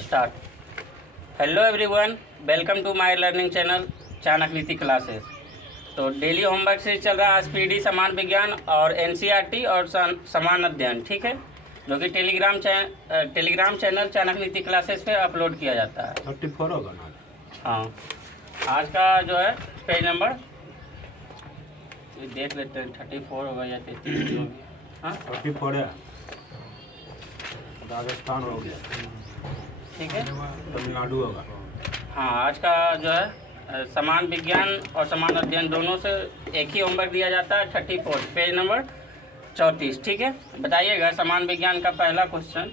Start. Hello everyone, welcome to my learning channel Chanakya Niti classes. तो daily homework से चल रहा है स्पीडी समान विज्ञान और एनसीईआरटी और समान अध्ययन, ठीक है, जो कि Telegram channel Chanakya Niti classes पे अपलोड किया जाता है। 34 होगा ना? हाँ, आज का जो है पेज नंबर देख लेते हैं, 34 होगा या 33 होगा। हाँ 34 है, राजस्थान हो गया, ठीक है, तमिलनाडु होगा। हाँ आज का जो है समान विज्ञान और समान अध्ययन दोनों से एक ही होमवर्क दिया जाता है। 34 पेज नंबर 34, ठीक है। बताइएगा समान विज्ञान का पहला क्वेश्चन,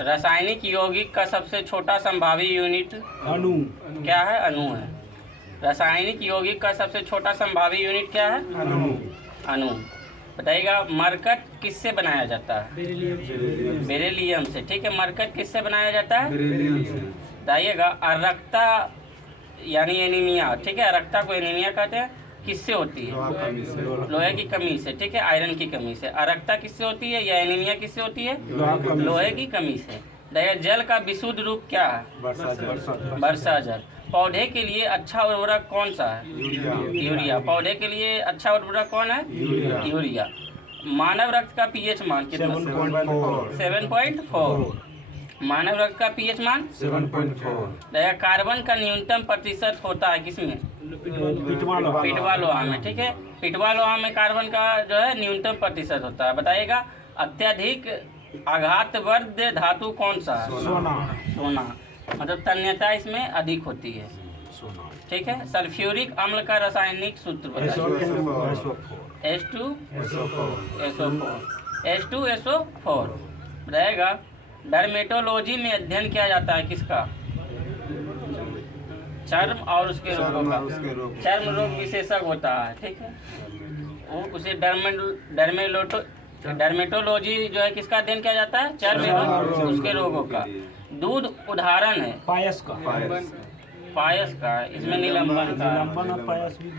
रासायनिक यौगिक का सबसे छोटा संभावी यूनिट अणु क्या है? अणु है। रासायनिक यौगिक का सबसे छोटा संभावी यूनिट क्या है? अणु। बताइएगा मरकट किससे बनाया जाता है? बेरिलियम से, ठीक है। मरकट किससे बनाया जाता है? बेरिलियम से। बताइएगा अरक्ता यानी एनीमिया, ठीक है, अरक्ता को एनीमिया कहते हैं, किससे होती है? लोहे की कमी से, ठीक है, आयरन की कमी से। अरक्ता किससे होती है या एनीमिया किससे होती है? लोहे की कमी से। देखिए जल का विशुद्ध रूप क्या है? वर्षा जल। पौधे के लिए अच्छा उर्वरक कौन सा है? यूरिया। पौधे के लिए अच्छा उर्वरक कौन है? यूरिया। मानव रक्त का पीएच मान कितना? 7.4। मानव रक्त का पीएच मान 7.4। देखिए कार्बन का न्यूनतम प्रतिशत होता है किसमें? पिटवा लोहा में, ठीक है। पिटवा लोहा में कार्बन का जो है न्यूनतम प्रतिशत होता है। बताइएगा अत्यधिक आघातवर्ध धातु कौन सा है? सोना। मतलब तन्यता इसमें अधिक होती है, ठीक है। सल्फ्यूरिक अम्ल का रासायनिक सूत्र बताइए। H2SO4 रहेगा। डर्मेटोलॉजी में अध्ययन किया जाता है किसका? चर्म और उसके रोगों का। चर्म रोग विशेषज्ञ होता है, ठीक है, वो उसे डर्मेटोलॉजी जो है किसका अध्ययन किया जाता है? चर्म एवं उसके रोगों का। दूध उदाहरण है पायस का, इसमें निलंबन का।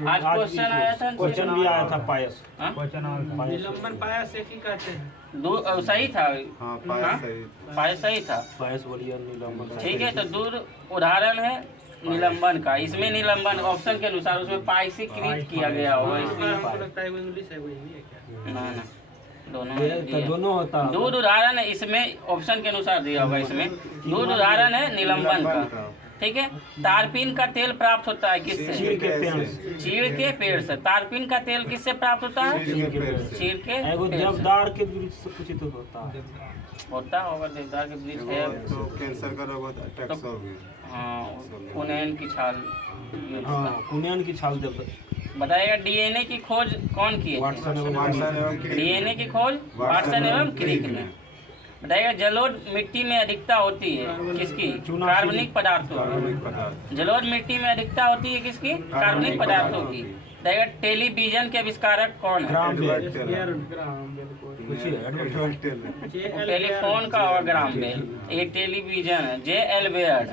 आज क्वेश्चन आया था, क्वेश्चन भी आया था पायस। निलंबन पायस एक ही कहते हैं। दूध सही था। हाँ, पायस सही था, पायस बोलिए, निलंबन। ठीक है। तो दूध उदाहरण है निलंबन का। इसमें निलंबन ऑप्शन के अनुसार उसमें पायसीकृत किया गया होगा, इसलिए हमको लगता है वो इंग्लिश है, वो हिंदी है क्या? ना दोनों होता है। दूध उदाहरण है, इसमें ऑप्शन के अनुसार दिया होगा। इसमें दूध उदाहरण है निलंबन का, ठीक है। तारपीन का तेल प्राप्त होता है किससे? चीड़ के पेड़ से। तारपीन का तेल किससे प्राप्त होता है? चीड़ के देवदार के वृक्ष से कुछ तो होता होगा। देवदार के वृक्ष है तो कैंसर का रोग होता है, टैक्स हो गया। हाँ, कुनैन की छाल। कुनियन की छाल देव। बताइएगा डीएनए की खोज कौन की है? डीएनए की खोज वाटसन एवं क्रिक ने। बताइएगा जलोढ़ मिट्टी में अधिकता होती है किसकी? कार्बनिक पदार्थों की। जलोढ़ मिट्टी में अधिकता होती है किसकी? कार्बनिक पदार्थों की। बताइएगा टेलीविजन के आविष्कारक कौन है? टेलीफोन का और ग्राम बेल। ये टेलीविजन है J.L. बेयर्ड,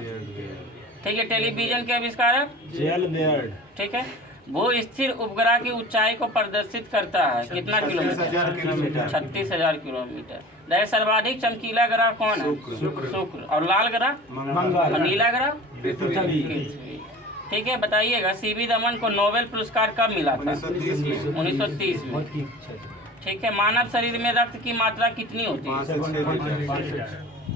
ठीक है। टेलीविजन के आविष्कारक J.L. बेयर्ड, ठीक है। वो स्थिर उपग्रह की ऊंचाई को प्रदर्शित करता है कितना किलोमीटर? 36,000 किलोमीटर। देखिए सर्वाधिक चमकीला ग्रह कौन है? शुक्र। और लाल ग्रह? और नीला ग्रह? पृथ्वी, ठीक है। बताइएगा सीवी रमन को नोबेल पुरस्कार कब मिला था? 1930 में, ठीक है। मानव शरीर में रक्त की मात्रा कितनी होती है?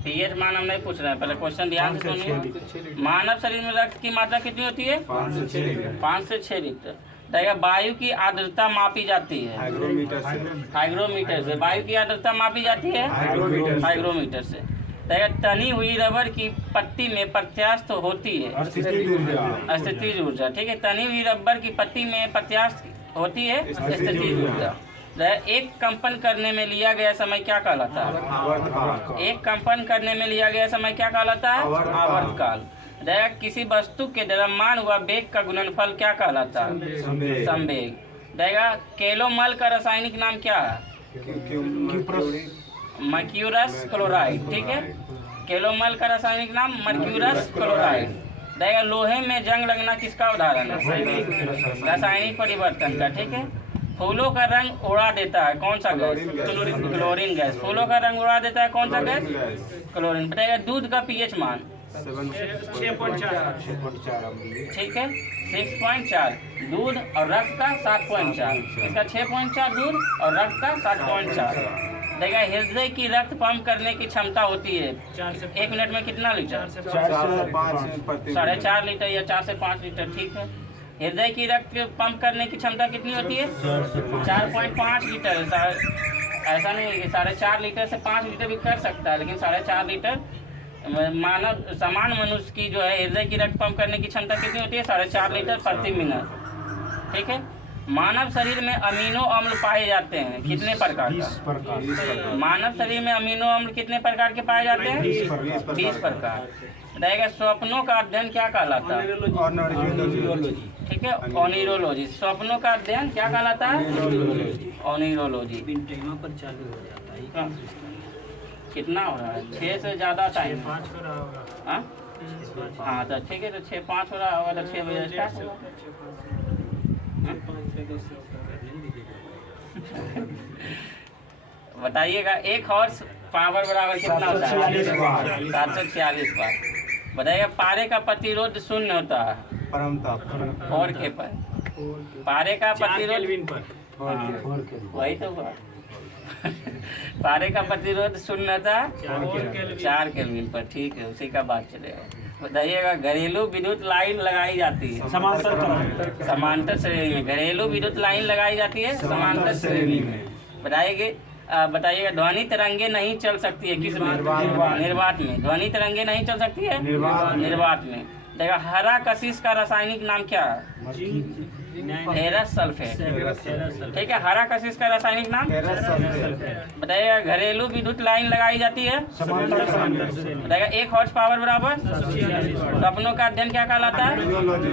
पीएच मान हम नहीं पूछ रहे हैं, पहले क्वेश्चन ध्यान से सुनिए। मानव शरीर में रक्त की मात्रा कितनी होती है? 5 से 6 लीटर। देखिए वायु की आर्द्रता मापी जाती है हाइग्रोमीटर से। वायु की आर्द्रता मापी जाती है हाइग्रोमीटर से। देखिए तनी हुई रबर की पट्टी में प्रत्यास्थ होती है स्थितिज ऊर्जा, ठीक है। तनी हुई रबर की पट्टी में प्रत्यास्थ होती है स्थितिज ऊर्जा। एक कंपन करने में लिया गया समय क्या कहलाता है? एक कंपन करने में लिया गया समय क्या कहलाता है? आवर्तकाल। किसी वस्तु के द्रव्यमान हुआ वेग का गुणनफल क्या कहलाता है? संवेग। देखा केलोमल का रासायनिक नाम क्या है? मर्क्यूरस क्लोराइड, ठीक है। केलोमल का रासायनिक नाम मर्क्यूरस क्लोराइड। देखा लोहे में जंग लगना किसका उदाहरण है? रासायनिक परिवर्तन का, ठीक है। फूलों का रंग उड़ा देता है कौन सा गैस? Chlorine gas. फूलों का रंग उड़ा देता है कौन सा गैस? क्लोरीन। बताइएगा दूध का पीएच मान। 6.4। ठीक है 6.4। दूध और रक्त का 7.4। इसका 6.4 दूध और रक्त का 7.4। देखिए हृदय की रक्त पंप करने की क्षमता होती है 1 मिनट में कितना लीटर? 4.5 लीटर या 4 से 5 लीटर। ठीक है हृदय की रक्त पंप करने की क्षमता कितनी होती है? 4.5 लीटर। ऐसा नहीं है कि 4.5 लीटर से 5 लीटर भी कर सकता है, लेकिन 4.5 लीटर मानव सामान्य मनुष्य की जो है हृदय की रक्त पंप करने की क्षमता कितनी होती है? 4.5 लीटर प्रति मिनट। ठीक है मानव शरीर में अमीनो अम्ल पाए जाते हैं कितने प्रकार का? मानव शरीर में अमीनो अम्ल कितने प्रकार के पाए जाते हैं? 20 प्रकार। बताइएगा स्वप्नों का अध्ययन क्या कहलाता है? ठीक है ऑनिरोलॉजी। स्वप्नों का अध्ययन क्या कहलाता है? ऑनिरोलॉजी। पर चालू हो जाता है कितना हो रहा है? 6 से ज़्यादा टाइम। 5 हो रहा होगा। हाँ तो ठीक है तो 6-5 हो रहा होगा तो 6 बजे स्टार्ट होगा। बताइएगा 1 हॉर्स पावर बराबर कितना होता है? 746 वाट। बताइएगा पारे का प्रतिरोध शून्य होता है और के पर पारे का प्रतिरोध वही तो हुआ पारे का प्रतिरोध शून्य होता है 4 केल्विन पर। ठीक है उसी का बात चलेगा। बताइएगा घरेलू विद्युत लाइन लगाई जाती है समांतर श्रेणी में। घरेलू विद्युत लाइन लगाई जाती है समांतर श्रेणी में। बताइएगा ध्वनि तरंगे नहीं चल सकती है किस में? निर्वात में। ध्वनि तरंगे नहीं चल सकती है निर्वात में। देखा हरा कशिश का रासायनिक नाम क्या है? Ferrous sulphate. ठीक है हरा कशिश का रासायनिक नाम बताइएगा। घरेलू विद्युत लाइन लगाई जाती है बताइएगा 1 हॉर्स पावर बराबर। सपनों का अध्ययन क्या कहलाता है?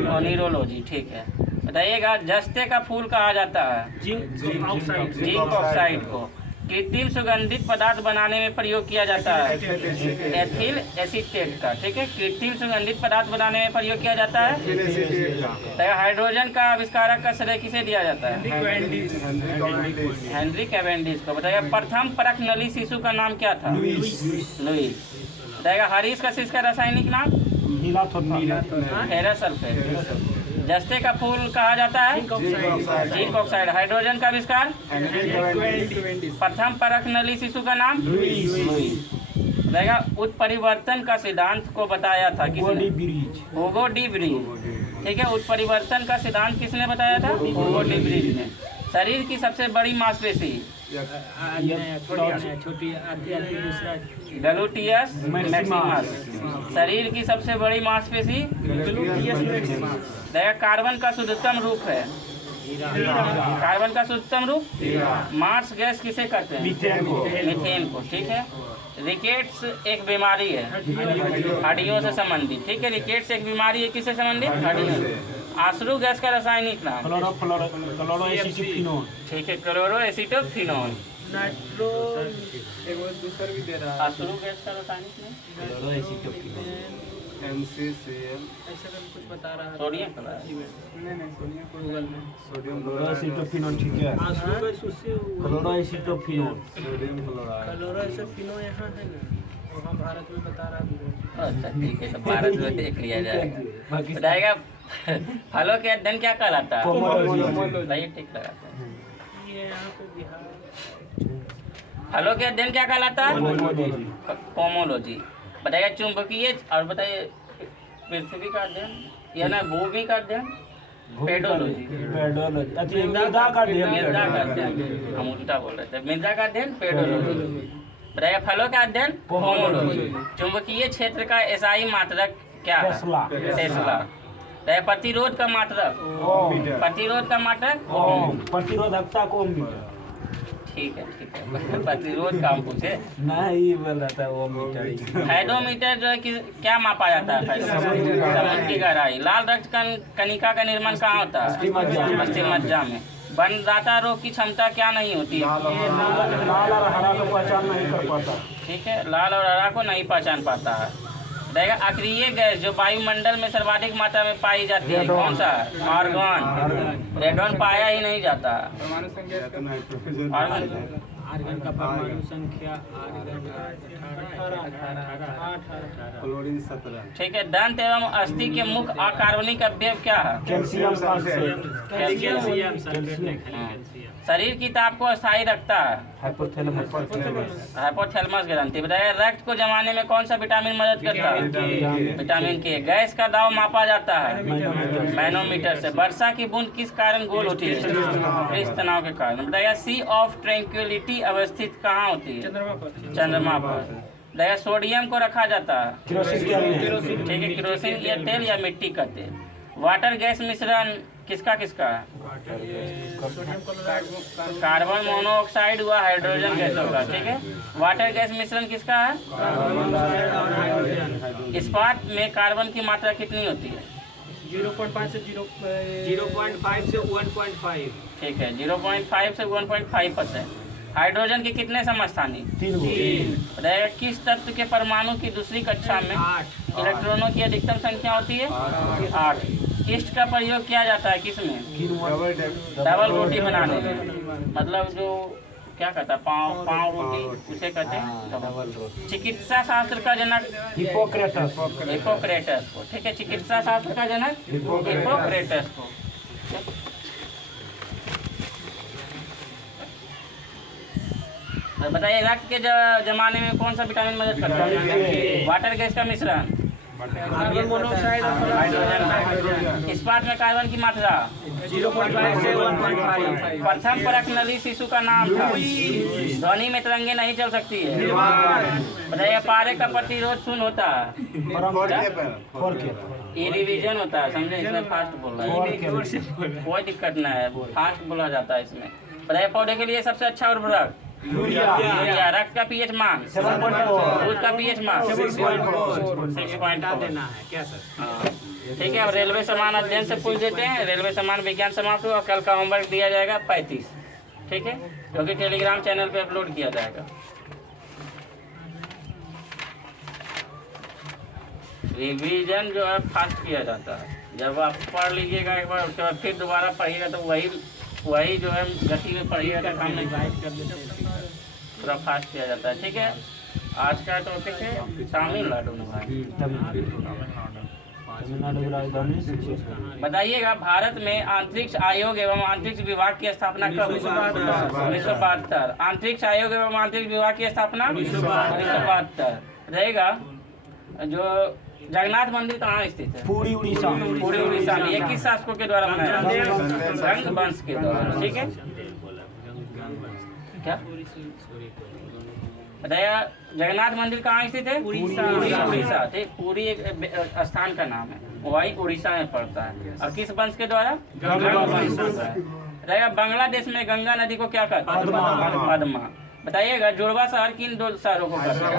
ऑनिरोलॉजी। ठीक है बताइएगा जस्ते का फूल कहा जाता है? जिंक ऑक्साइड को कृत्रिम सुगंधित पदार्थ बनाने में प्रयोग किया जाता है एथिल एसीटेट का। ठीक है कृत्रिम सुगंधित पदार्थ बनाने में प्रयोग किया जाता है। हाइड्रोजन का आविष्कारक का श्रेय किसे दिया जाता है? हेनरी कैवेंडिश को। बताइए प्रथम परख नली शिशु का नाम क्या था? लुईस। बताइएगा हरीश कशिश का रासायनिक नाम? Ferrous sulphate. जस्ते का फूल कहा जाता है? Zinc oxide. हाइड्रोजन का आविष्कार? प्रथम परख नली शिशु का नाम? लुईस। रहेगा उत्परिवर्तन का सिद्धांत को बताया था किसने? हुगो डी ब्रिज। ठीक है उत्परिवर्तन का सिद्धांत किसने बताया था? हुगो डी ब्रिज ने। शरीर की सबसे बड़ी मांसपेशी? Gluteus Maximus. शरीर की सबसे बड़ी मांसपेशी? कार्बन का शुद्धतम रूप है? कार्बन का शुद्धतम रूप? मार्स गैस किसे कहते हैं? मीथेन को। ठीक है रिकेट्स एक बीमारी है हड्डियों से संबंधित। ठीक है रिकेट्स एक बीमारी है किससे संबंधित? हड्डियों से। आश्रू गैस का रासायनिक नाम? ठीक है क्लोरो एसिटोफिनोन। आश्रू गैस का रासायनिक नाम? NaCl कुछ बता रहा है सोडियम सोडियम क्लोरोएसिटोफिनोन। ठीक है क्लोरोएसिटोफिनोन। क्लोरोएसिटोफिनो यहाँ है ना वहाँ भारत में बता रहा है। अच्छा ठीक है तो भारत में देख लिया जाएगा। बताएगा फलों के अध्ययन क्या कहलाता है? बताइए ठीक लगाता है ये यहाँ पे बिहार। फलों के अध्ययन क्या कहलाता है? पोमोलॉजी। बताइएगा चुंबकीय और बताइए पृथ्वी का अध्ययन या ना भूमि का अध्ययन? पेडोलॉजी। मृदा का अध्ययन। हम उल्टा बोल रहे थे। मृदा का अध्ययन पेडोलॉजी। बताइएगा फलों का अध्ययन? पोमोलॉजी। चुंबकीय क्षेत्र का एसआई मात्रक क्या है? टेस्ला। प्रतिरोध का मात्रक? प्रतिरोध का मात्रक? प्रतिरोधकता को ठीक है प्रतिरोध का हम पूछे नहीं बोल रहा था वो मीटर। हाइड्रोमीटर जो है क्या मापा जाता है? समुद्र की गहराई। लाल रक्त कणिका का निर्माण कहाँ होता है? पश्चिम मज्जा में। वनदाता रोग की क्षमता क्या नहीं होती? लाल और हरा को पहचान नहीं कर पाता। ठीक है लाल और हरा को नहीं पहचान पाता है। रहेगा अक्रिय गैस जो वायुमंडल में सर्वाधिक मात्रा में पाई जाती है कौन सा? आर्गन। रेडॉन पाया ही नहीं जाता। या तो नाइट्रोजन आर्गन। आर्गन का परमाणु संख्या आर्गन 18। क्लोरीन 17। ठीक है। दंत एवं अस्थि के मुख्य अकार्बनिक अवयव क्या है? कैल्शियम कैल्शियम हाँ। शरीर की ताप को स्थायी रखता है हाइपोथैलेमस हाइपोथैलेमस ग्रंथि। बताइए रक्त को जमाने में कौन सा विटामिन मदद करता है? विटामिन के। गैस का दाब मापा जाता है मैनोमीटर से। वर्षा की बूंद किस कारण गोल होती है? इस तनाव के कारण। बताइए सी ऑफ ट्रैंक्विलिटी अवस्थित कहाँ होती है? चंद्रमा पर। बताइए सोडियम को रखा जाता है ठीक है केरोसिन या तेल या मिट्टी का तेल। वाटर गैस मिश्रण किसका किसका? कार्बन मोनोऑक्साइड हुआ हाइड्रोजन गैस होगा। ठीक है। वाटर गैस मिश्रण किसका है? इस्पात में कार्बन की मात्रा कितनी होती है? 0.5 से 1.5। ठीक है 0.5 से 1.5%। हाइड्रोजन के कितने समस्थानिक? 3। बताइएगा किस तत्व के परमाणु की दूसरी कक्षा में 8। इलेक्ट्रॉनों की अधिकतम संख्या होती है? 8। किस्ट का प्रयोग किया जाता है किसमें? डबल रोटी बनाने में। मतलब जो क्या कहता है पाँव रोटी उसे कहते हैं डबल रोटी। चिकित्सा शास्त्र का जनक हिपोक्रेटस को। ठीक है। चिकित्सा शास्त्र का जनक हिपोक्रेटस को। बताइए रक्त के जमाने में कौन सा विटामिन मदद करता है? वाटर गैस का मिश्रण कार्बन मोनोऑक्साइड हाइड्रोजन। इस्पात में कार्बन की मात्रा 0.5 से 1.5। प्रथम परख नली शिशु का नाम था। ध्वनि में तरंगे नहीं चल सकती है। बताइए पारे का प्रतिरोध शून्य होता है। ये रिवीजन होता है समझे। इसमें फास्ट बोल रहा है कोई दिक्कत नहीं है फास्ट बोला जाता है इसमें। बताइए पौधे के लिए सबसे अच्छा उर्वरक यूरिया। रक्त का पीएच मान 7.4। दूध का पीएच मान 6.4 देना है क्या सर? ठीक है। अब रेलवे सामान अध्ययन से पूछ देते हैं। रेलवे सामान विज्ञान समाप्त हुआ। कल का होमवर्क दिया जाएगा 35। ठीक है जो कि टेलीग्राम चैनल पे अपलोड किया जाएगा। रिवीजन जो है फास्ट किया जाता है। जब आप पढ़ लीजिएगा एक बार उसके बाद फिर दोबारा पढ़िएगा तो वही जो है गति में पढ़िएगा तो काम नहीं पूरा फास्ट किया जाता है। ठीक है। आज का टॉपिक है तमिलनाडु में। तमिलनाडु की राजधानी शिक्षक। बताइएगा भारत में अंतरिक्ष आयोग एवं अंतरिक्ष विभाग की स्थापना कब? 1972। अंतरिक्ष आयोग एवं अंतरिक्ष विभाग की स्थापना 1972 रहेगा। जो जगन्नाथ मंदिर कहाँ स्थित है? पूरी उड़ीसा में। ये किस शासकों के द्वारा बनाया गया? गंग वंश के द्वारा। ठीक है। क्या बताया? जगन्नाथ मंदिर कहाँ स्थित है? उड़ीसा। ठीक पूरी एक स्थान का नाम है वही उड़ीसा में पड़ता है। और किस वंश के द्वारा? गंग वंश। बताइए बांग्लादेश में गंगा नदी को क्या कहते हैं? पद्मा। बताइएगा जुड़वा शहर किन 2 शहरों को कहते हैं?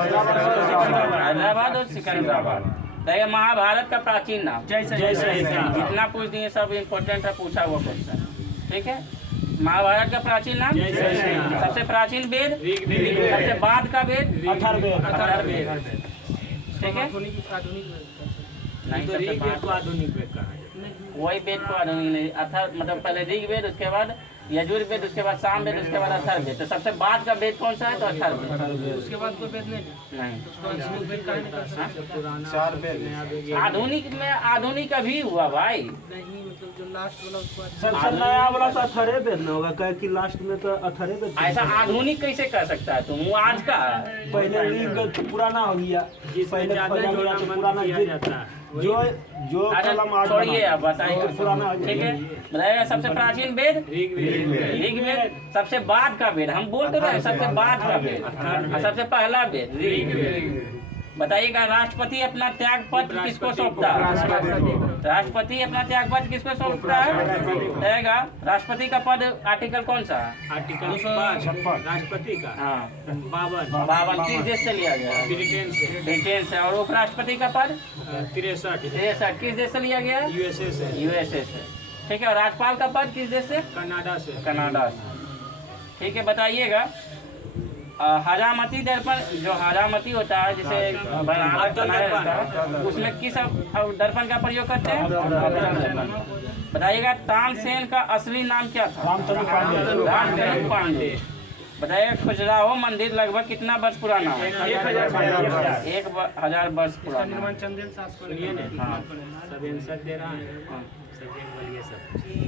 हैदराबाद और सिकंदराबाद। बताइए महाभारत का प्राचीन नाम? जितना पूछ दिए सब इम्पोर्टेंट है पूछा हुआ क्वेश्चन। ठीक है। महाभारत का प्राचीन नाम? सबसे प्राचीन वेद? सबसे बाद का वेद? अथर्ववेद। ठीक है। नहीं सबसे आधुनिक वेद कहा वही वेद को आधुनिक नहीं। मतलब पहले ऋग्वेद उसके बाद यजुर्वेद उसके बाद सामवेद उसके बाद अथर्ववेद। तो सबसे बाद का वेद कौन सा है? तो अथर्ववेद। उसके बाद कोई वेद नहीं। आधुनिक में आधुनिक अभी हुआ भाई। नहीं मतलब जो लास्ट वाला उसको सबसे नया वाला तो अथर्ववेद ना होगा क्या कि लास्ट में तो अथर्ववेद। ऐसा आधुनिक कैसे कर सकता है तुम? वो आज का पहले ऋग पुराना हो गया। पहले पुराना जाता है जो कलम आज छोड़िए आप बताइए। पुराना। ठीक है। बताइएगा सबसे प्राचीन वेद ऋग्वेद। सबसे बाद का वेद हम बोल तो रहे सबसे बाद का वेद। और सबसे पहला वेद ऋग्वेद। बताइएगा राष्ट्रपति अपना त्याग पत्र किसको सौंपता है? राष्ट्रपति अपना त्याग पत्र किसको सौंपता है? रहेगा राष्ट्रपति का पद आर्टिकल कौन सा है? आर्टिकल 56 राष्ट्रपति का। हाँ 52 किस देश से लिया गया? ब्रिटेन से। और उपराष्ट्रपति का पद 63 किस देश से लिया गया? यूएसए से। ठीक है। और राज्यपाल का पद किस देश से? कनाडा से। ठीक है। बताइएगा हजामती दर्पण, जो हजामती होता है जिसे बनाया जाता है, उसमें किस दर्पण का प्रयोग करते हैं? बताइएगा तानसेन का असली नाम क्या था? रामतनु पांडे। बताइएगा खजुराहो मंदिर लगभग कितना वर्ष पुराना है? 1000 वर्ष पुराना।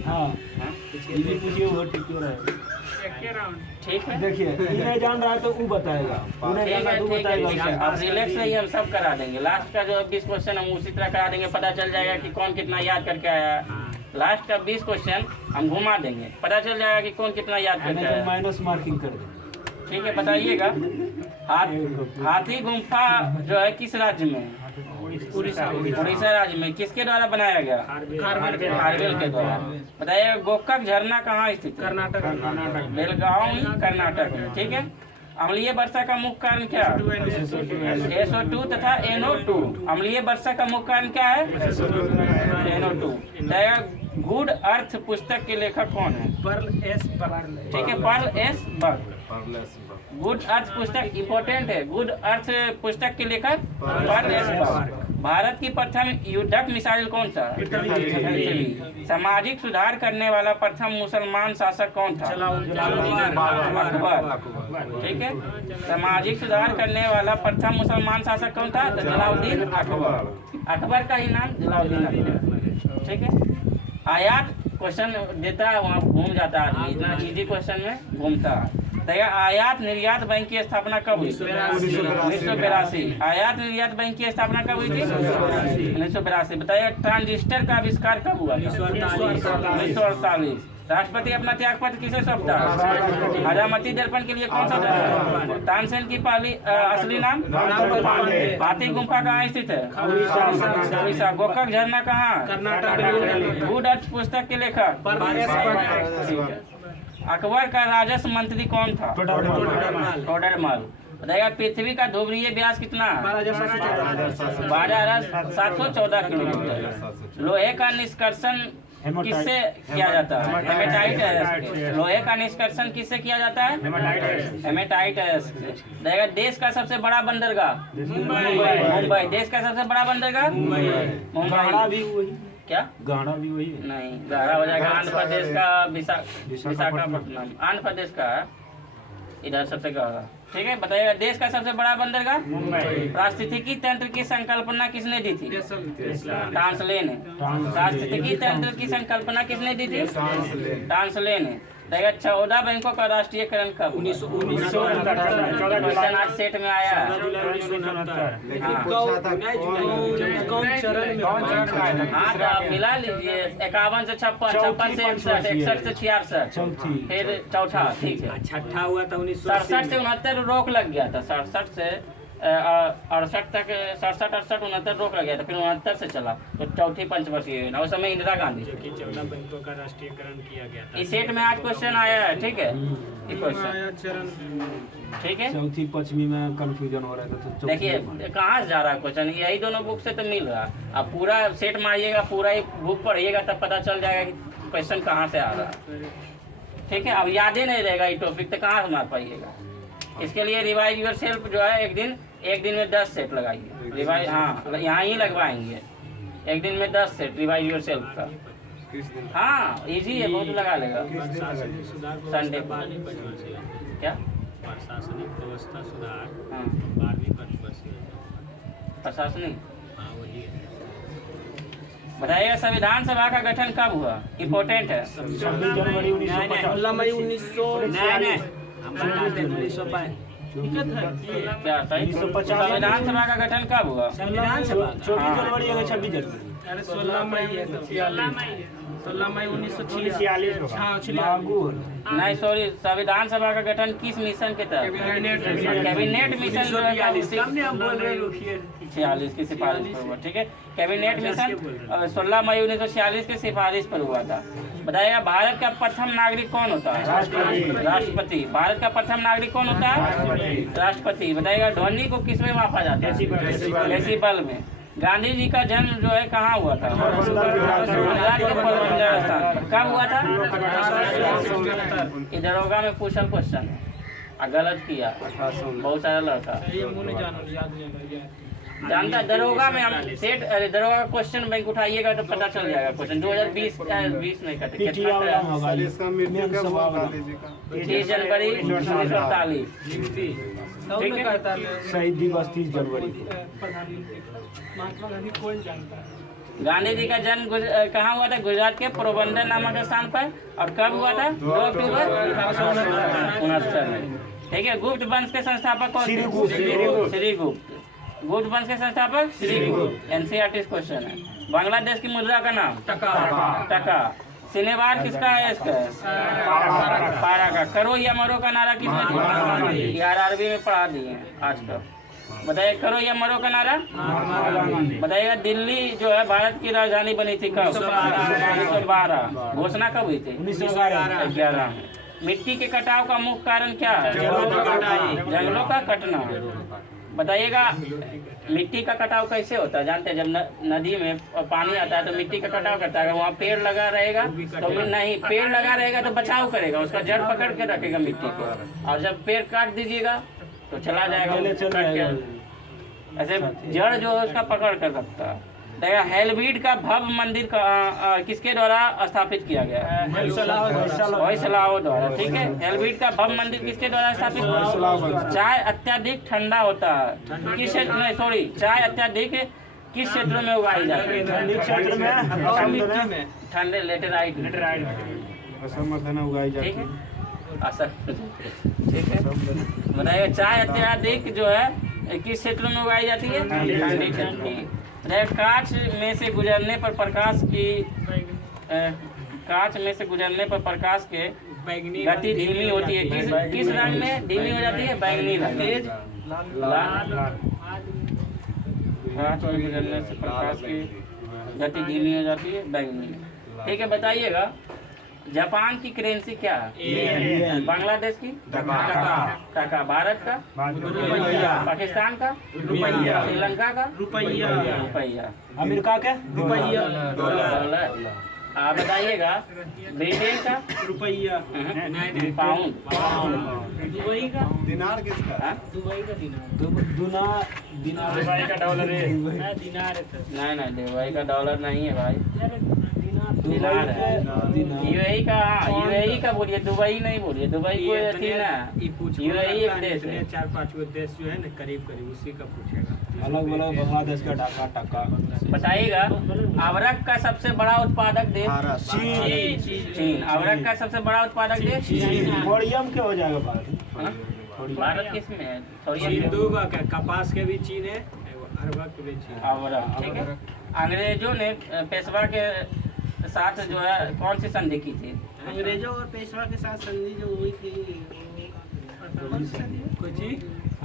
हाँ ठीक है, देखिए ये नहीं जान रहा है तो वो बताएगा, उन्हें ठीक जाना है तो ठीक है बताएगा ठीक है। उसे। अब रिलैक्स रहिए, हम सब करा देंगे। लास्ट का जो 20 क्वेश्चन हम उसी तरह करा देंगे, पता चल जाएगा कि कौन कितना याद करके आया है। लास्ट का 20 क्वेश्चन हम घुमा देंगे, पता चल जाएगा कि कौन कितना याद करके नहीं आया तो है। माइनस मार्किंग कर देंगे। ठीक है, बताइएगा हाथी गुम्फा जो है किस राज्य में है? उड़ीसा राज्य में। किसके द्वारा बनाया गया? खारवेल के द्वारा। बताइएगा गोकाक झरना कहाँ स्थित है? बेलगावी कर्नाटक में। ठीक है, अम्लीय वर्षा का मुख्य कारण क्या है? SO2 तथा NO2। अम्लीय वर्षा का मुख्य कारण क्या है? NO2। गुड अर्थ पुस्तक के लेखक कौन है? ठीक है, पर्ल एस बर्क। गुड अर्थ पुस्तक इम्पोर्टेंट है। गुड अर्थ पुस्तक के लेखक पर्ल एस बर्क। भारत की प्रथम युद्धक मिसाइल कौन सा? पृथ्वी। सामाजिक सुधार करने वाला प्रथम मुसलमान शासक कौन था? अकबर। ठीक है, सामाजिक सुधार करने वाला प्रथम मुसलमान शासक कौन था? जलालुद्दीन अकबर। अकबर का ही नाम जलालुद्दीन अकबर। ठीक है, आयात क्वेश्चन देता है वहाँ घूम जाता है, इतना इजी क्वेश्चन में घूमता है। तो आयात निर्यात बैंक की स्थापना कब हुई? 1982। आयात निर्यात बैंक की स्थापना कब हुई थी? 1982। बताइए ट्रांजिस्टर का आविष्कार कब हुआ? 1948। राष्ट्रपति अपना त्यागपत्र किसे सौंपता है? हजामती दर्पण के लिए कौन सा था? तानसेन की पहली असली नाम? हाथी गुम्फा कहाँ स्थित है? उड़ीसा। गोकाक झरना कहाँ? कर्नाटक। गुड अर्थ पुस्तक के लेखक? अकबर का राजस्व मंत्री कौन था? टोडरमल। बताइएगा पृथ्वी का ध्रुवीय व्यास कितना है? 12,714 किलोमीटर। लोहे का निष्कर्षण किससे किया जाता है? हेमेटाइट। लोहे का निष्कर्षण किससे किया जाता है? हेमेटाइट। देखिएगा देश का सबसे बड़ा बंदरगाह? मुंबई। देश का सबसे बड़ा बंदरगाह? मुंबई। क्या? गाना भी वही है। नहीं, गाढ़ा हो जाएगा। आंध्र प्रदेश का विशाखापट्टनम। आंध्र प्रदेश का इधर सबसे गाढ़ा। ठीक है, बताइएगा देश का सबसे बड़ा बंदरगाह? मुंबई। पारिस्थितिकी तंत्र की संकल्पना किसने दी थी? टांसले ने। पारिस्थितिकी तंत्र की संकल्पना किसने दी थी? टांसले ने। 14 बैंकों का राष्ट्रीयकरण कब? 1969। क्वेश्चन आज सेट में आया है। हाँ तो आप मिला लीजिए 51 से 56, 56 से 61, 61 से 66, फिर चौथा। ठीक है, छठा हुआ था 67 से 69 रोक लग गया था। 67 से 68 तक, 67, 68, 69 रोक लग गया था, फिर 69 से चला तो चौथी पंचवर्षीय योजना। उस समय इंदिरा गांधी। 14 बैंकों का राष्ट्रीयकरण किया गया था। इस सेट में आज क्वेश्चन आया है। ठीक है, ये क्वेश्चन ठीक है। चौथी पश्चिमी में कंफ्यूजन हो रहा था तो देखिए कहाँ से जा रहा है क्वेश्चन, यही दोनों बुक से तो मिल रहा है। अब पूरा सेट मारिएगा, पूरा ही बुक पढ़िएगा, तब पता चल जाएगा कि क्वेश्चन कहाँ से आ रहा है। ठीक है, अब याद ही नहीं रहेगा ये टॉपिक तो कहाँ से मार पाइएगा। इसके लिए रिवाइज योर सेल्फ जो है एक दिन में 10 सेट लगाइए। रिवाइज हाँ यहाँ ही लगवाएंगे। एक दिन में 10 सेट रिवाइज योर सेल्फ का। हाँ इजी है, बहुत लगा लेगा। संडे क्या? प्रशासनिक व्यवस्था सुधार। हाँ 12वीं पंचवर्षीय। प्रशासनिक। हाँ वही है। बताइएगा संविधान सभा का गठन कब हुआ? इम्पोर्टेंट है। 26 जनवरी 1950। मई 1900 क्या सही? संविधान सभा का गठन कब हुआ? संविधान सभा 24 जनवरी या 26 जनवरी? 16 मई 1946। नहीं सॉरी, संविधान सभा का गठन किस मिशन के तहत? कैबिनेट मिशन जो है 46 की सिफारिश पर हुआ। ठीक है, कैबिनेट मिशन 16 मई 1946 की सिफारिश पर हुआ था। बताइएगा भारत का प्रथम नागरिक कौन होता है? राष्ट्रपति। भारत का प्रथम नागरिक कौन होता है? राष्ट्रपति। बताइएगा ध्वनि को किस में मापा जाता है? डेसिबल में। गांधी जी का जन्म जो है कहाँ हुआ था? गुजरात के पोरबंदर स्थान पर। कब हुआ था? ये दरोगा में पूछल क्वेश्चन है। गलत किया, 1800 बहुत सारा लड़का ये मुंह नहीं जानो याद नहीं जानता है। दरोगा में हम सेट, अरे दरोगा का क्वेश्चन बैंक उठाइएगा तो पता चल जाएगा। क्वेश्चन 2020 20 नहीं कटे, कितना वाला का? होगा सर इसका मृत्यु कब हुआ गांधी जी का? 30 जनवरी 1948। ठीक है कहता है शहीद दिवस 30 जनवरी को। प्रधानमंत्री महात्मा गांधी कौन जानता है? गांधी जी का जन्म कहाँ हुआ था? गुजरात के पोरबंदर नामक स्थान पर। और कब हुआ था? 2 अक्टूबर 1869 में। ठीक है। गुप्त वंश के संस्थापक कौन थे? श्रीगुप्त। गुप्त वंश के संस्थापक श्रीगुप्त। एनसीईआरटी क्वेश्चन है। बांग्लादेश की मुद्रा का नाम? टका। सिनेवार किसका है? इसका पारा का। करो या मरो का नारा किसने दिया? यार आरबी में पढ़ा दिए आज का। बताइए, करो या मरो का नारा? बताइएगा, दिल्ली जो है भारत की राजधानी बनी थी कब? 1912। घोषणा कब हुई थी? 1911 में। मिट्टी के कटाव का मुख्य कारण क्या है? जंगलों का कटना। बताइएगा, मिट्टी का कटाव कैसे होता है? जानते हैं, जब नदी में पानी आता है तो मिट्टी का कटाव करता है। अगर वहाँ पेड़ लगा रहेगा तो नहीं, पेड़ लगा रहेगा तो बचाव करेगा, उसका जड़ पकड़ के रखेगा मिट्टी को। और जब पेड़ काट दीजिएगा तो चला जाएगा ऐसे, जड़ जो है उसका पकड़ कर रखता है। देखा, हेलवीड का भव्य मंदिर किसके द्वारा स्थापित किया गया? होयसलाओ द्वारा। ठीक है। हेलवीड का भव्य मंदिर किसके द्वारा स्थापित? चाय अत्यधिक ठंडा होता है किस क्षेत्र में? सॉरी, चाय अत्यधिक किस क्षेत्र में उगाई जाती है? ठंडे लेटेराइट असमर्थन उगाई जाती ठीक है। असर ठीक है। बताइए, चाय अत्यधिक जो है किस क्षेत्र में उगाई जाती है? ठंडी क्षेत्र में। कांच में से गुजरने पर प्रकाश की गति धीमी होती है। किस रंग में धीमी हो जाती है? बैंगनी रंग। कांच में गुजरने से प्रकाश की गति धीमी हो जाती है, बैंगनी। ठीक है। बताइएगा, जापान की करेंसी क्या है? बांग्लादेश की टका। भारत का? पाकिस्तान का? श्रीलंका का? रुपया। अमेरिका के? डॉलर। आप बताइएगा, ब्रिटेन का? रुपया। पाउंड। दुबई का? दिनार किसका? दुबई का दिनार। दिनार दुबई का डॉलर है। दिनार है। नहीं, दुबई का डॉलर नहीं है भाई, दिनार है। यूएई का? यूएई का बोलिए, दुबई नहीं बोलिए। दुबई को थी ना, यूएई एक देश है। 4-5 देश जो है ना करीब उसी का पूछेगा। अलग बांग्लादेश का ढाका टका। बताइएगा, अवरक का सबसे बड़ा उत्पादक देश? चीन। अवरक का सबसे बड़ा उत्पादक देश? थोड़ियम के हो जाएगा भारत किस में है? कपास के भी चीन है, अरबा के भी चीन। अवरक। ठीक है। अंग्रेजों ने पेशवा के साथ जो है कौन सी संधि की थी? अंग्रेजों और पेशवा के साथ संधि जो हुई थी, कुछ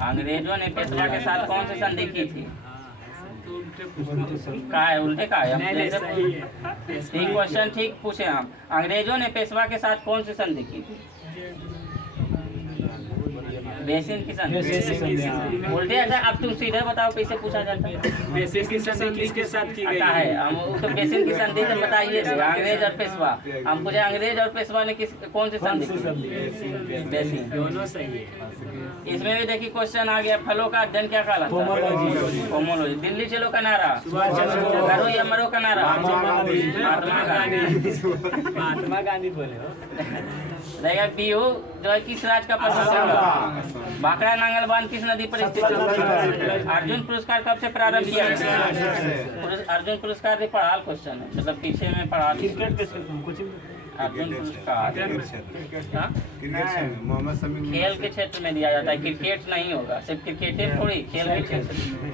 अंग्रेजों ने पेशवा के साथ कौन सी संधि की थी? का है? उल्टे का है? ठीक क्वेश्चन ठीक पूछे हम। अंग्रेजों ने पेशवा के साथ कौन सी संधि की थी? बेसिन की संधि। उल्टे। अच्छा, अब तुम सीधे बताओ कैसे पूछा जाता है? बेसिन की संधि किसके साथ की गई है? हम तो बेसिन की संधि तो बताइए, अंग्रेज और पेशवा। हम पूछे अंग्रेज और पेशवा ने कौन सी संधि की? बेसिन। दोनों सही है। इसमें भी देखिए क्वेश्चन आ गया, फलों का अध्ययन क्या कहलाता है? पोमोलॉजी। दिल्ली चलो का नारा? करो या मरो का नारा? महात्मा गांधी बोले हो। रहेगा, बिहू जो है किस राज्य का प्रसिद्ध है? भाखड़ा नांगल बांध किस नदी पर स्थित है? अर्जुन पुरस्कार कब से प्रारंभ किया गया? अर्जुन पुरस्कार से पढ़ा क्वेश्चन है, मतलब पीछे में पढ़ा। अर्जुन पुरस्कार मोहम्मद शमी खेल के क्षेत्र में दिया जाता है, क्रिकेट नहीं होगा। सिर्फ क्रिकेट में थोड़ी, खेल के क्षेत्र में।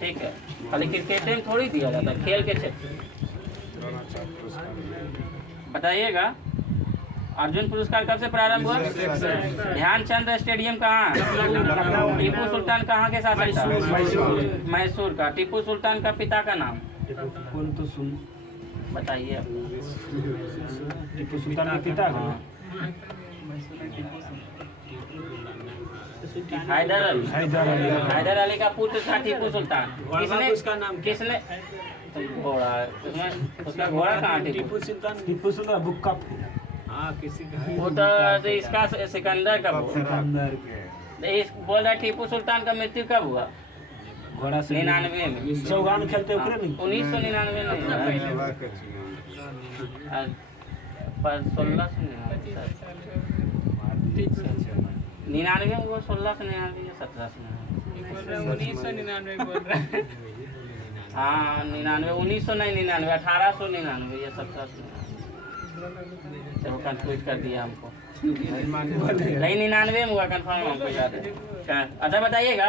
ठीक है, खाली क्रिकेट में थोड़ी दिया जाता है, खेल के क्षेत्र में। बताइएगा, अर्जुन पुरस्कार कब से प्रारंभ हुआ? ध्यानचंद स्टेडियम कहाँ? टीपू सुल्तान कहाँ के शासक था? मैसूर का। टीपू सुल्तान का पिता का नाम बताइए। टीपू सुल्तान के पिता का? हैदर अली का पुत्र था टीपू सुल्तान। किसने घोड़ा? उसका घोड़ा कहाँ? टीपू सुल्तान बुक्का हाँ किसी का वो तो इसका सिकंदर कब हुआ? बोल रहा है टीपू सुल्तान का मृत्यु कब हुआ? घोड़ा से 99 में। चौगान खेलते ओकरे नहीं 1999 में नहीं हुआ। पर 1699 में वो 1699 या 1799 बोल रहा है हाँ 99 1999 1899 या 1799 चलो कंफ्यूज कर दिया हमको नहीं 99 में हुआ कंफर्म हमको याद है। अच्छा बताइएगा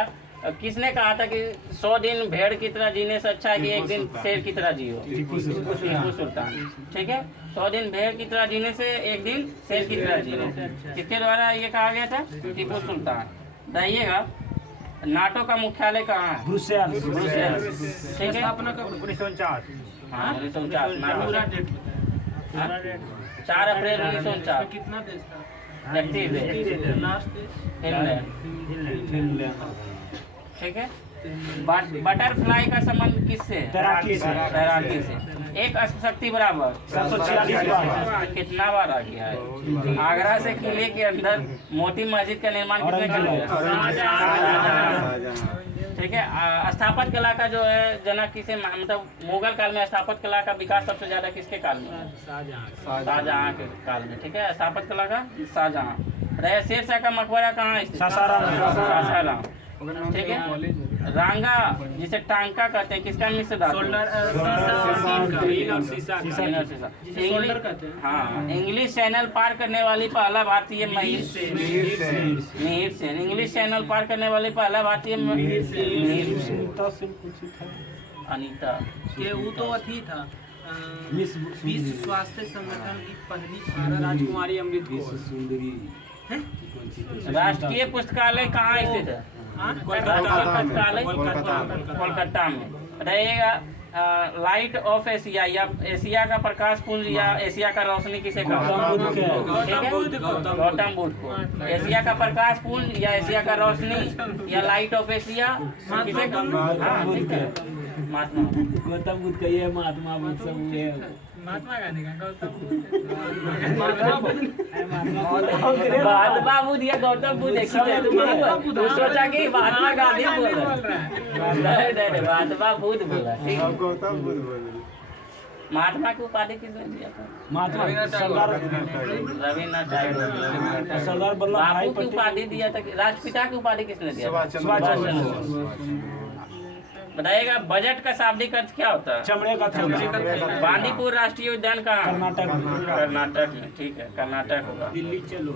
किसने कहा था कि 100 दिन भेड़ की तरह जीने से अच्छा है कि एक दिन शेर की तरह जियो? टीपू सुल्तान। ठीक है 100 दिन भेड़ की तरह जीने से एक दिन शेर की तरह जीने से किसके द्वारा ये कहा गया था? टीपू सुल्तान। बताइएगा नाटो का मुख्यालय कहाँ है? ब्रुसेल्स। ठीक है अपना कब 1949 हाँ 1949 4 अप्रैल 1949 कितना देश था? 31 देश लास्ट देश फिनलैंड। ठीक है बटरफ्लाई का संबंध किससे है? तैराकी से। तैराकी से। एक अश्वशक्ति बराबर 746 बार। कितना बार आ गया है? आगरा से किले के अंदर मोती मस्जिद का निर्माण किसने किया? ठीक है स्थापत्य कला का जो है जनक किसे मतलब मुगल काल में स्थापत्य कला का विकास सबसे ज्यादा किसके काल में? शाहजहां के काल में। ठीक है स्थापत्य कला का शाहजहां। शेरशाह का मकबरा कहाँ है? सासाराम। ठीक है रांगा जिसे टांका कहते हैं किसका मिश्र धातु? हाँ इंग्लिश चैनल पार करने वाली पहला भारतीय मिहिर सेन। इंग्लिश चैनल पार करने वाली पहला भारतीय अनीता ये वो तो अथी था विश्व स्वास्थ्य संगठन की पहली राजकुमारी अमृत कौर। राष्ट्रीय पुस्तकालय कहाँ स्थित है? पुस्तकालय कोलकाता में। रहेगा लाइट ऑफ एशिया या एशिया का प्रकाश पुंज या एशिया का रोशनी किसे कहा? गौतम बुद्ध को। एशिया का प्रकाश पुंज या एशिया का रोशनी या लाइट ऑफ एशिया किसे कहा? महात्मा गौतम बुद्ध का ये महात्मा बुद्ध सब ये महात्मा गांधी का महात्मा बुद्ध या गौतम बुद्ध एक ही है। तो सोचा कि महात्मा गांधी बोल रहा है। नहीं महात्मा बुद्ध बोला। ठीक है गौतम बुद्ध बोले। महात्मा की उपाधि किसने दिया था? महात्मा सरदार रविन्द्रनाथ टैगोर। सरदार वल्लभ भाई बापू की उपाधि दिया था। राष्ट्रपिता की उपाधि किसने दिया था? सुभाष चंद्र। बताइएगा बजट का शाब्दिक अर्थ क्या होता है? चमड़े का थैला। बांदीपुर राष्ट्रीय उद्यान कहाँ? कर्नाटक में। ठीक है कर्नाटक होगा। दिल्ली चलो।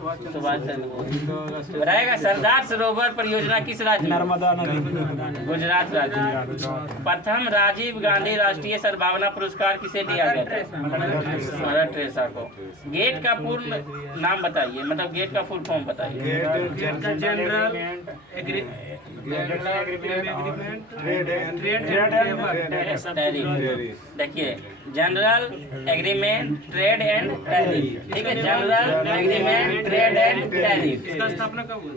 सुभाष चंद्र बोस। बताइएगा सरदार सरोवर परियोजना किस राज्य में? नर्मदा नदी। गुजरात राज्य। प्रथम राजीव गांधी राष्ट्रीय सद्भावना पुरस्कार किसे दिया गया था? मदर टेरेसा को। गेट का पूर्ण नाम बताइए मतलब गेट का फुल फॉर्म बताइए। गेट का जनरल देखिए general agreement trade and tariff. ठीक है general agreement trade and tariff. इसका स्थापना कब हुआ?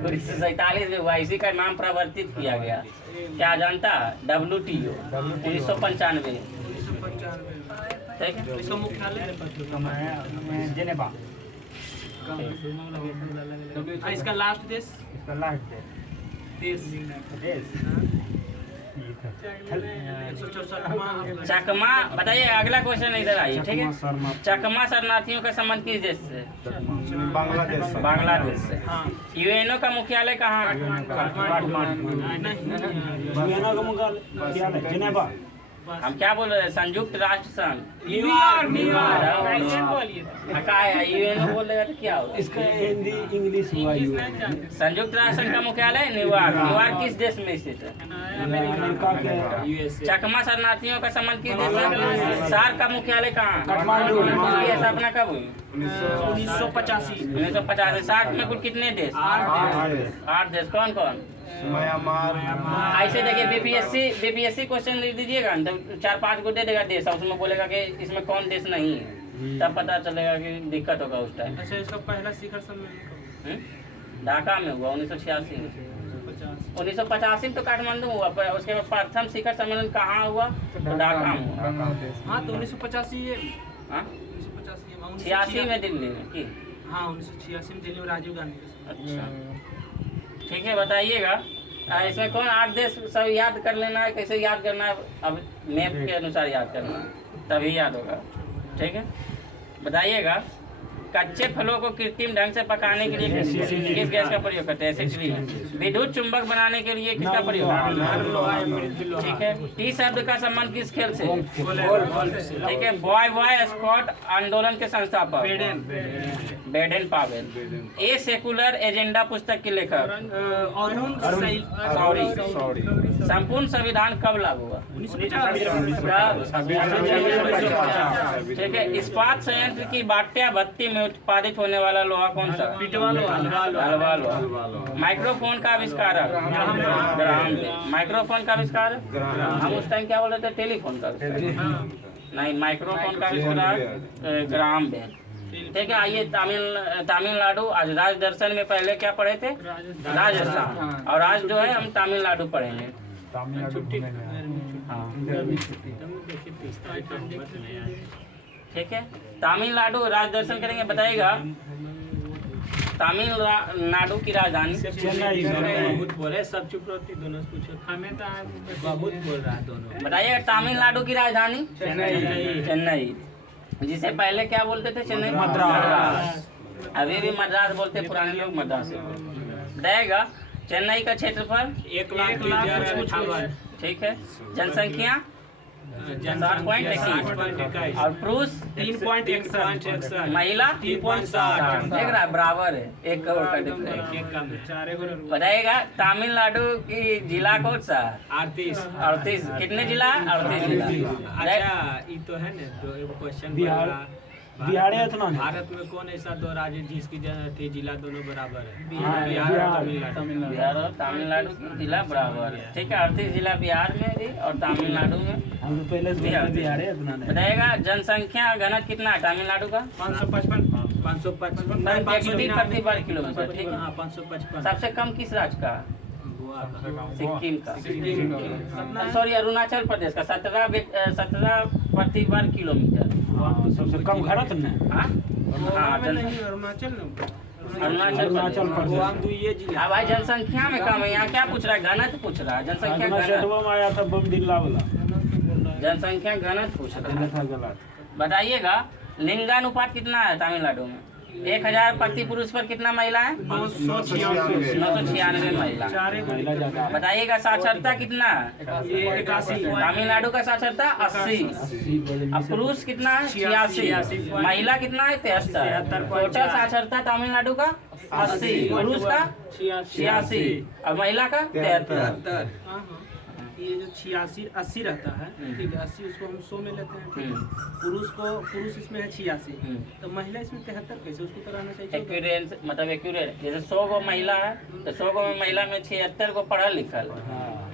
1947 में हुआ। इसी का नाम प्रवर्तित किया गया। क्या जानता? WTO 1995। ठीक है इसका मुख्यालय जेनेवा। इसका लास्ट देश देश 164वां। चकमा बताइए अगला क्वेश्चन इधर आइए। ठीक है चकमा शरणार्थियों का संबंध किस देश से? बांग्लादेश से। यूएनओ का मुख्यालय कहाँ? जेनेवा। हम क्या बोल रहे हैं? संयुक्त राष्ट्र संघ। क्या है यूएनओ बोल रहे तो क्या होगा? इसका हिंदी इंग्लिश हुआ। संयुक्त राष्ट्र संघ का मुख्यालय न्यूयॉर्क। न्यूयॉर्क किस देश में स्थित है? अमेरिका के। चकमा शरणार्थियों का संबंध किस देश से? सार्क का मुख्यालय कहाँ? काठमांडू। इसकी स्थापना कब हुई? 1985। सार्क में कुल कितने देश? 8 देश। कौन कौन? ऐसे देखिए बीपीएससी क्वेश्चन लिख दीजिएगा तो 4-5 को दे देगा देश। उसमें बोलेगा कि इसमें कौन देश नहीं है तब पता चलेगा कि दिक्कत होगा उस टाइम। अच्छा इसका पहला शिखर सम्मेलन ढाका में हुआ 1986 में। 1985 में तो काठमांडू हुआ, पर उसके बाद प्रथम शिखर सम्मेलन कहाँ हुआ? तो ढाका में हुआ। हाँ तो 1985 हाँ 1985 86 में दिल्ली में की। हाँ 1986 में दिल्ली में राजीव गांधी के साथ। अच्छा ठीक है, बताइएगा इसमें कौन 8 देश सब याद कर लेना है, कैसे याद करना है? अब मैप के अनुसार याद करना है तभी याद होगा। ठीक है, बताइएगा कच्चे फलों को कृत्रिम ढंग से पकाने के लिए किस गैस का प्रयोग करते हैं? एसिटिलीन। विद्युत चुंबक बनाने के लिए किसका प्रयोग? ठीक है। टी शब्द का संबंध किस खेल से? ठीक है। बॉय बॉय स्कॉट आंदोलन के संस्थापक Baden Powell. A secular agenda पुस्तक के लेखक सॉरी। संपूर्ण संविधान कब लागू हुआ? ठीक है। इस्पात संयंत्र की बाट्या भट्टी में उत्पादित होने वाला लोहा कौन सा? हलवा लोहा। माइक्रोफोन का आविष्कारक ग्राहम बेल। माइक्रोफोन का आविष्कारक हम उस टाइम क्या बोल रहे थे? टेलीफोन का नहीं, माइक्रोफोन का आविष्कारक ग्राहम बेल। ठीक है। आइए तमिलनाडु। आज राज दर्शन में पहले क्या पढ़े थे? राजस्थान। और आज जो है हम तमिलनाडु पढ़ेंगे। ठीक है। तमिलनाडु राज दर्शन करेंगे। बताइएगा तमिलनाडु की राजधानी? बहुत बोले सब चुप रहती, दोनों से पूछो। हमें तो बहुत बोल रहा है दोनों। बताइएगा तमिलनाडु की राजधानी? चेन्नई। जिसे पहले क्या बोलते थे? चेन्नई, मद्रास। अभी भी मद्रास बोलते, पुराने लोग मद्रास से बोलते। बताइएगा चेन्नई का क्षेत्रफल? 1,58,000। ठीक है। जनसंख्या 7.21 और पुरुष 3.61। महिला 3.60। देख रहा है, बराबर है, 1 करोड़ का डिफरेंस। बताइएगा तमिलनाडु की जिला कौन सा? 38। कितने जिला? 38 जिला। अच्छा ये तो है ना, तो एक क्वेश्चन बिहार है इतना भारत में कौन ऐसा दो राज्य जिसकी थी जिला दोनों बराबर है? बिहार और तमिलनाडु की जिला बराबर है। ठीक है। 38 जिला बिहार में भी और तमिलनाडु में हम तो पहले बिहार है इतना नहीं। बताइएगा जनसंख्या घनत्व कितना है तमिलनाडु का? 555 प्रति वर्ग किलोमीटर। ठीक है। 555। सबसे कम किस राज्य का? सिक्किम का। सॉरी, अरुणाचल प्रदेश का 17 प्रति वर्ग किलोमीटर। सबसे कम घनत्व में। अरुणाचल प्रदेश। अब भाई जनसंख्या में कम है, यहाँ क्या पूछ रहा है? घनत्व पूछ रहा है। जनसंख्या जनसंख्या घनत्व पूछ रहा है। बताइएगा लिंगानुपात कितना है तमिलनाडु में? 1000 प्रति पुरुष पर कितना महिला है? 996 महिला। बताइएगा साक्षरता कितना है? तमिलनाडु का साक्षरता 80। अब पुरुष कितना है? 86। महिला कितना है? 73। टोटल साक्षरता तमिलनाडु का 80, पुरुष का 86 और महिला का 73। ये जो 80 रहता है, ठीक है, 80 उसको हम 100 में लेते हैं। पुरुष इसमें है 86, तो महिला इसमें 73 कैसे? उसको तो रहना चाहिए एक्यूरेट, मतलब एक्यूरेट। जैसे 100 गो महिला है तो 100 गो में महिला में 76 को पढ़ा लिखल।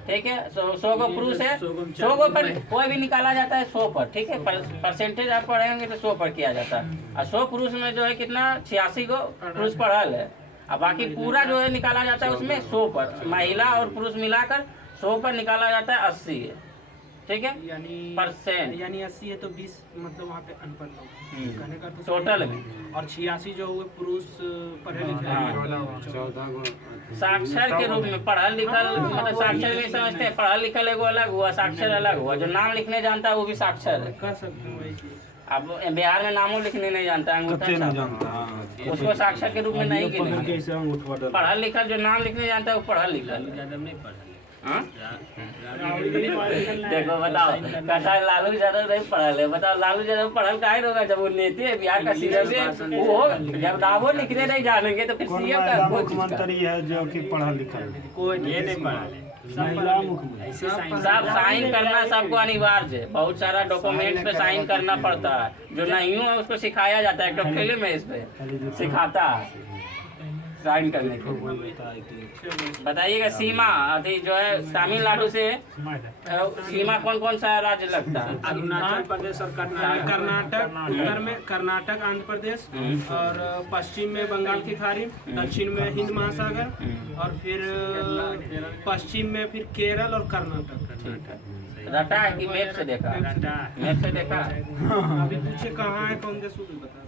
ठीक है। 100 गो पुरुष है, 100 गो पर कोई भी निकाला जाता है 100 पर। ठीक है। परसेंटेज आप पढ़ेंगे तो 100 पर किया जाता है। और 100 पुरुष में जो है कितना? 86 गो पुरुष पढ़ल है। अब बाकी पूरा जो है निकाला जाता है उसमें 100 पर। महिला और पुरुष मिलाकर 100 पर निकाला जाता है 80 है। ठीक है। यानी परसेंट, यानी 80 है तो 20 मतलब वहाँ पे अनपढ़ लोग कहने का तो टोटल में। और 86 जो हुए पुरुष पढ़े लिखे। साक्षर के रूप में पढ़ल लिखल, मतलब साक्षर नहीं समझते हैं। पढ़ल लिखल एगो अलग हुआ, साक्षर अलग हुआ। जो नाम लिखने जानता है वो भी साक्षर है। कह सकते हैं वही चीज। अब बिहार में नामों लिखने नहीं जानता है, उसको साक्षर के रूप में नहीं गिनेंगे। पढ़ल लिखल जो नाम लिखने जानता है वो पढ़ल लिखल। देखो बताओ, कहता है लालू यादव नहीं पढ़ल है। बताओ लालू यादव पढ़ल काहे होगा जब वो नेता है बिहार का सीएम है? वो जब नामों लिखने नहीं जानेंगे तो फिर सीएम का मुख्यमंत्री है जो कि पढ़ा लिखा है? कोई नहीं पढ़ा। सब साइन करना सबको अनिवार्य है। बहुत सारा डॉक्यूमेंट पे साइन करना पड़ता है। जो नहीं हो उसको सिखाया जाता है। एक फिल्म है इस पे सिखाता है। साइन करने के लिए। बताइएगा सीमा अभी जो है तमिलनाडु से सीमा कौन कौन सा राज्य लगता है? अरुणाचल प्रदेश और कर्नाटक, उत्तर में कर्नाटक, आंध्र प्रदेश, और पश्चिम में बंगाल की खाड़ी, दक्षिण में हिंद महासागर, और फिर पश्चिम में फिर केरल और कर्नाटक। रटा है कि मैप से देखा? मैप से देखा। अभी पूछे कहाँ है कौन देश बता।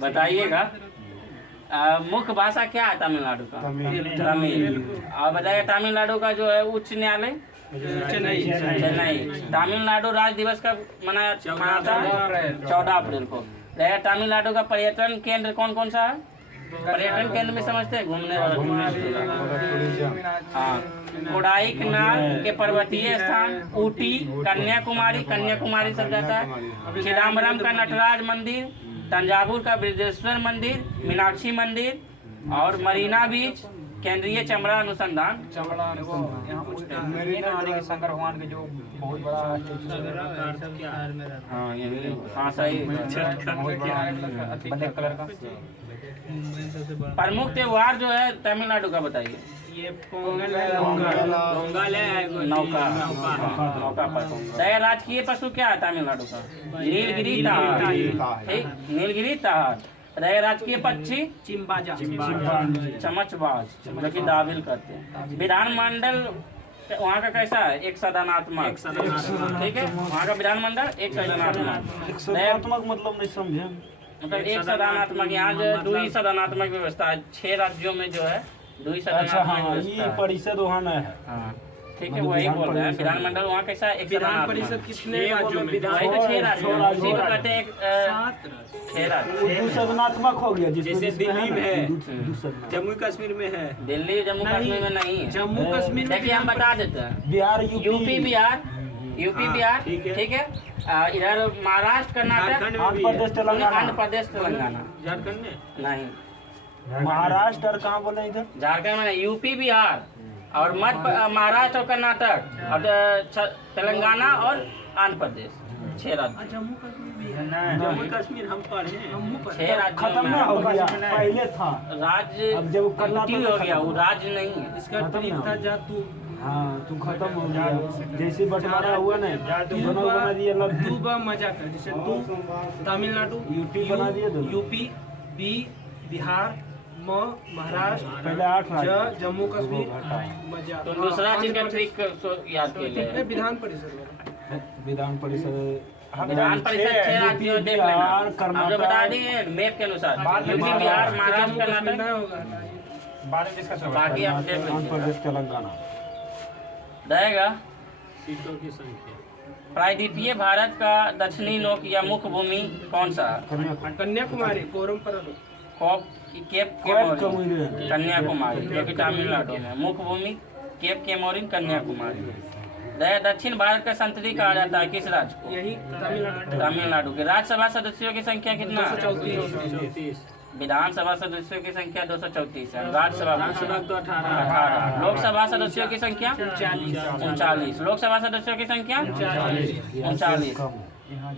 बताइएगा मुख्य भाषा क्या है तमिलनाडु का? तमिल। और बताइए तमिलनाडु का जो है उच्च न्यायालय चेन्नई। तमिलनाडु राज्य दिवस कब मनाया था? 14 अप्रैल को। तमिलनाडु का पर्यटन केंद्र कौन कौन सा है? पर्यटन केंद्र में समझते हैं घूमने वाला। हाँ, कोडाईकनाल के पर्वतीय स्थान, ऊटी, कन्याकुमारी सब जाता है, चिदम्बरम का नटराज मंदिर, तंजावुर का बृहदेश्वर मंदिर, मीनाक्षी मंदिर और मरीना बीच, केंद्रीय चमड़ा अनुसंधान। शंकर भगवान के जो बहुत बड़ा हाँ सही। प्रमुख त्योहार जो है तमिलनाडु का बताइए। ये पोंगल है, नौका पर। राजकीय पशु क्या है तमिलनाडु का? नीलगिरी ताड़। ठीक, नीलगिरी ताड़। राजकीय पक्षी चिम्बाजा, चमचबाज जो कि दाविल करते हैं। विधानमंडल वहाँ का कैसा है? एक सदनात्मक। ठीक है, वहाँ का विधानमंडल एक सदनात्मक। मतलब नहीं समझे। मतलब एक सदनात्मक। यहाँ जो दुई सदनात्मक व्यवस्था है, 6 राज्यों में जो है दुई सदनात्मक व्यवस्था है। परिषद वहाँ न है। हाँ ठीक है, वही बोल रहे हैं। विधानमंडल वहाँ कैसा है? एक विधान परिषद कितने राज्यों में? वही तो 6 राज्यों में। उसी को कहते हैं 6 राज्य। सदनात्मक हो गया जैसे दिल्ली में है, जम्मू कश्मीर में है। दिल्ली जम्मू कश्मीर में नहीं है। जम्मू कश्मीर में देखिए हम बता देते हैं। बिहार, यूपी बिहार, ठीक है। इधर महाराष्ट्र, कर्नाटक, आंध्र प्रदेश, तेलंगाना। झारखंड में नहीं, महाराष्ट्र और कहाँ बोले इधर? झारखंड में यूपी बिहार और महाराष्ट्र और कर्नाटक और तेलंगाना और आंध्र प्रदेश। 6 राज्य। जम्मू कश्मीर भी है। जम्मू कश्मीर हम पढ़े हैं। 6 राज्यों खत्म में ना हो गया, पहले था राज्य। अब जब कर्नाटक हो गया, वो राज्य नहीं है। इसका ट्रिक था जा तू। हाँ, तू खत्म हो गया। जैसे बंटवारा हुआ ना, दोनों बना दिए अलग। तू बा मजा कर, जैसे तू तमिलनाडु, यूपी बना दिए दोनों। यूपी, बिहार, महाराष्ट्र, पहले 8 राज्य। जम्मू कश्मीर, मजा। तो दूसरा चीज का ट्रिक याद के लिए विधान परिषद। विधान परिषद 6 राज्यों देख लेना। अब जो बता दिए मैप के अनुसार यूपी बिहार महाराष्ट्र कर्नाटक, बाकी आप देख आंध्र लीजिए। प्रदेश, तेलंगाना रहेगा। सीटों की संख्या। प्रायद्वीपीय भारत का दक्षिणी नोक या मुख्य भूमि कौन सा है? कन्याकुमारी, कोरम पर केप केमोरिन, कन्याकुमारी जो कि तमिलनाडु में। मुख्य भूमि केप केमोरिन, कन्याकुमारी। दक्षिण भारत का संतरी कहा जाता है किस राज्य को? यही तमिलनाडु के। राज्यसभा सदस्यों की संख्या कितना है? 234। विधानसभा सदस्यों की संख्या 234 है। राज्यसभा तो 18। 18। लोकसभा सदस्यों की संख्या 39। लोकसभा सदस्यों की संख्या 39।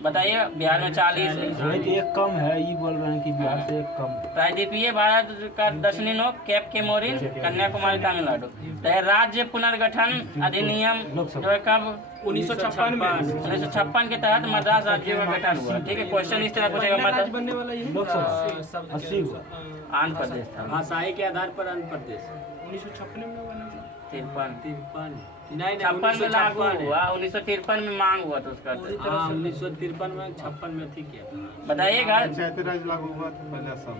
बताइए बिहार में 40 है। एक कम है, ये बोल रहे हैं कि बिहार से एक कम। प्रायद्वीपीय भारत का दक्षिणी नोक केप केमोरिन, कन्याकुमारी, तमिलनाडु। राज्य पुनर्गठन अधिनियम जो है कब? 1956 में। 1956 के तहत मद्रास राज्य का गठन हुआ। ठीक है, क्वेश्चन इस तरह पूछेगा। मद्रास बनने वाला यही लोकसभा 80 आंध्र प्रदेश था। भाषाई के आधार पर आंध्र प्रदेश 1956 में बना। 53 नहीं 56 में लागू हुआ, 1953 में मांग हुआ तो उसका। 1953 में 56 में थी क्या? बताइएगा। लागू हुआ था पहले असम,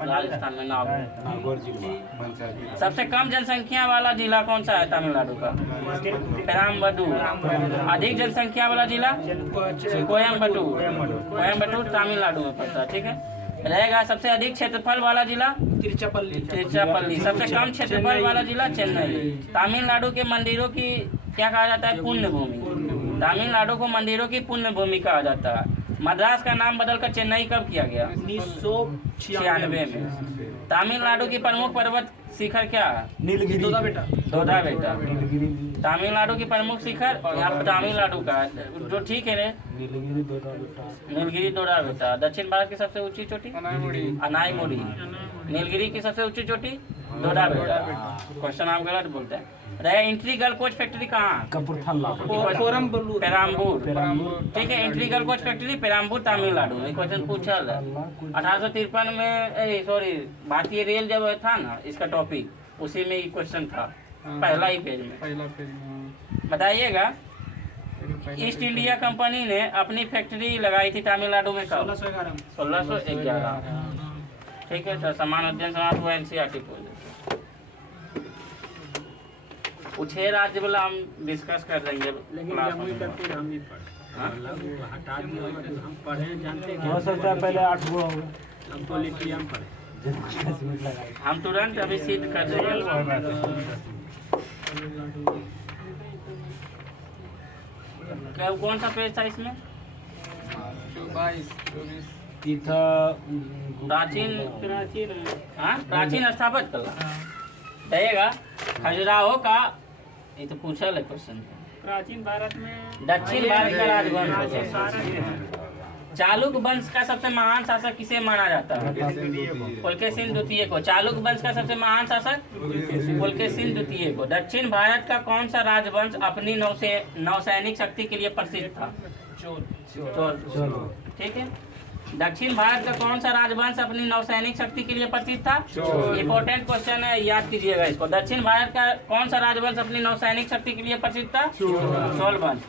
राजस्थान में नागौर। नागौर जिला। सबसे कम जनसंख्या वाला जिला कौन सा है तमिलनाडु का? पेराम्बदूर। अधिक जनसंख्या वाला जिला कोयम्बटूर, तमिलनाडु में पड़ता है। ठीक है, रहेगा। सबसे अधिक क्षेत्रफल वाला जिला तिरुचिरापल्ली। सबसे कम क्षेत्रफल वाला जिला चेन्नई। तमिलनाडु के मंदिरों की क्या कहा जाता है? पुण्य भूमि। तमिलनाडु को मंदिरों की पुण्य भूमि कहा जाता है। मद्रास का नाम बदलकर चेन्नई कब किया गया? 1996 में। तमिलनाडु की प्रमुख पर्वत शिखर क्या है? नीलगिरी दोदा बेटा दोदा बेटा। नीलगिरी तमिलनाडु की प्रमुख शिखर और यहाँ पर तमिलनाडु का है। जो ठीक है रे, नीलगिरी दोदा बेटा नीलगिरी दोदा बेटा। दक्षिण भारत की सबसे ऊंची चोटी अनाईमुड़ी। नीलगिरी की सबसे ऊंची चोटी दोदा बेटा। क्वेश्चन आप गलत बोलते हैं। रहे इंटीग्रल कोच फैक्ट्री कहाँ? कपूरथला फोरम बल्लू पेराम्बूर। पेराम्बूर ठीक है, integral coach factory Perambur Tamil Nadu. ये क्वेश्चन पूछा था 1853 में, सॉरी भारतीय रेल जब था ना, इसका टॉपिक उसी में ये क्वेश्चन था, पहला ही पेज में। पहला पेज। बताइएगा, ईस्ट इंडिया कंपनी ने अपनी फैक्ट्री लगाई थी तमिलनाडु में कब? 1611। ठीक है, तो समान अध्ययन समाप्त हुआ। एनसीईआरटी को छह राज्य वाला हम डिस्कस कर देंगे लेकिन क्लास जमुई में। कश्मीर हम नहीं पढ़े। हाँ? मतलब वो हटा दिया, हम पढ़े जानते हैं। हो सकता है पहले 8 गो होगा हम पॉलिटी हम पढ़े। जम्मू कश्मीर लगाए हम तुरंत अभी सिद्ध कर देंगे। कौन सा पेज था इसमें? तीर्थ प्राचीन हाँ, प्राचीन स्थापत्य कला रहेगा। खजुराहो का, ये तो पूछा है क्वेश्चन। प्राचीन भारत में दक्षिण भारत का राजवंश है। चालुक्य वंश का सबसे महान शासक किसे माना जाता है? पुलकेशिन द्वितीय को। चालुक्य वंश का सबसे महान शासक पुलकेशिन द्वितीय को। दक्षिण भारत का कौन सा राजवंश अपनी नौसैनिक शक्ति के लिए प्रसिद्ध था? चोल। ठीक है, दक्षिण भारत का कौन सा राजवंश अपनी नौसैनिक शक्ति के लिए प्रसिद्ध था? इंपॉर्टेंट क्वेश्चन है, याद कीजिएगा इसको। दक्षिण भारत का कौन सा राजवंश अपनी नौसैनिक शक्ति के लिए प्रसिद्ध था? चोल वंश।